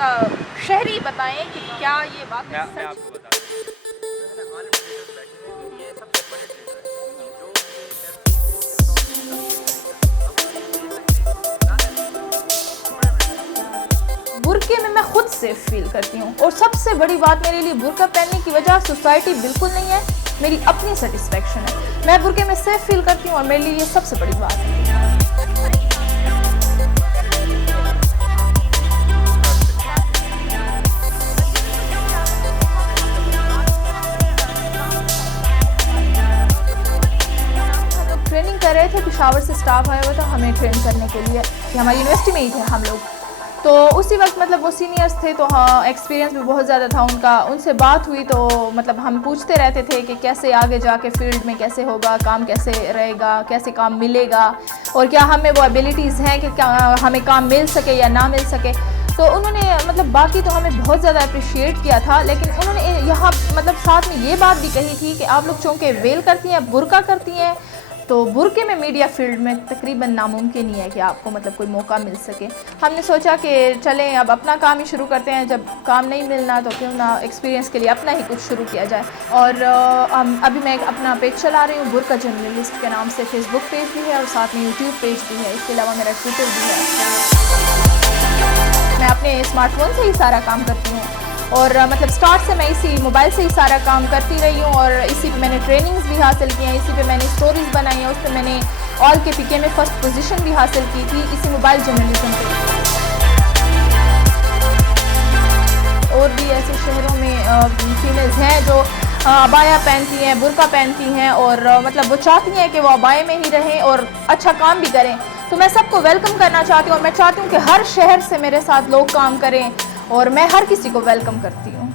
शहरी बताएं कि क्या ये बात मैं सच आपको बता बुर्के में मैं खुद सेफ फील करती हूँ। और सबसे बड़ी बात, मेरे लिए बुर्का पहनने की वजह सोसाइटी बिल्कुल नहीं है, मेरी अपनी सेटिस्फेक्शन है। मैं बुर्के में सेफ फील करती हूँ और मेरे लिए ये सबसे बड़ी बात है। ट्रेनिंग कर रहे थे, पेशावर से स्टाफ आया हुआ था हमें ट्रेन करने के लिए, कि हमारी यूनिवर्सिटी में ही थे हम लोग। तो उसी वक्त मतलब वो सीनियर्स थे, तो हाँ एक्सपीरियंस भी बहुत ज़्यादा था उनका। उनसे बात हुई तो मतलब हम पूछते रहते थे कि कैसे आगे जाके फील्ड में कैसे होगा, काम कैसे रहेगा, कैसे काम मिलेगा, और क्या हमें वो एबिलिटीज़ हैं कि क्या हमें काम मिल सके या ना मिल सके। तो उन्होंने मतलब बाकी तो हमें बहुत ज़्यादा अप्रिशिएट किया था, लेकिन उन्होंने यहाँ मतलब साथ में ये बात भी कही थी कि आप लोग चूँकि वेल करती हैं, बुर्का करती हैं, तो बुर्के में मीडिया फील्ड में तकरीबन नामुमकिन ही है कि आपको मतलब कोई मौका मिल सके। हमने सोचा कि चलें अब अपना काम ही शुरू करते हैं, जब काम नहीं मिलना तो क्यों ना एक्सपीरियंस के लिए अपना ही कुछ शुरू किया जाए। और अभी मैं अपना पेज चला रही हूँ, बुर्का जर्नलिस्ट के नाम से फेसबुक पेज भी है और साथ में यूट्यूब पेज भी है, इसके अलावा मेरा ट्विटर भी है। मैं अपने स्मार्टफोन से ही सारा काम करती हूँ और मतलब स्टार्ट से मैं इसी मोबाइल से ही सारा काम करती रही हूँ और इसी पे मैंने ट्रेनिंग्स भी हासिल की हैं, इसी पे मैंने स्टोरीज़ बनाई हैं, उस पर मैंने ऑल के पीके में फर्स्ट पोजीशन भी हासिल की थी इसी मोबाइल जर्नलिज्म पे। और भी ऐसे शहरों में फीमेल्स हैं जो अबाया पहनती हैं, बुर्का पहनती हैं और मतलब वो चाहती हैं कि वो अबाए में ही रहें और अच्छा काम भी करें। तो मैं सबको वेलकम करना चाहती हूँ और मैं चाहती हूँ कि हर शहर से मेरे साथ लोग काम करें और मैं हर किसी को वेलकम करती हूँ।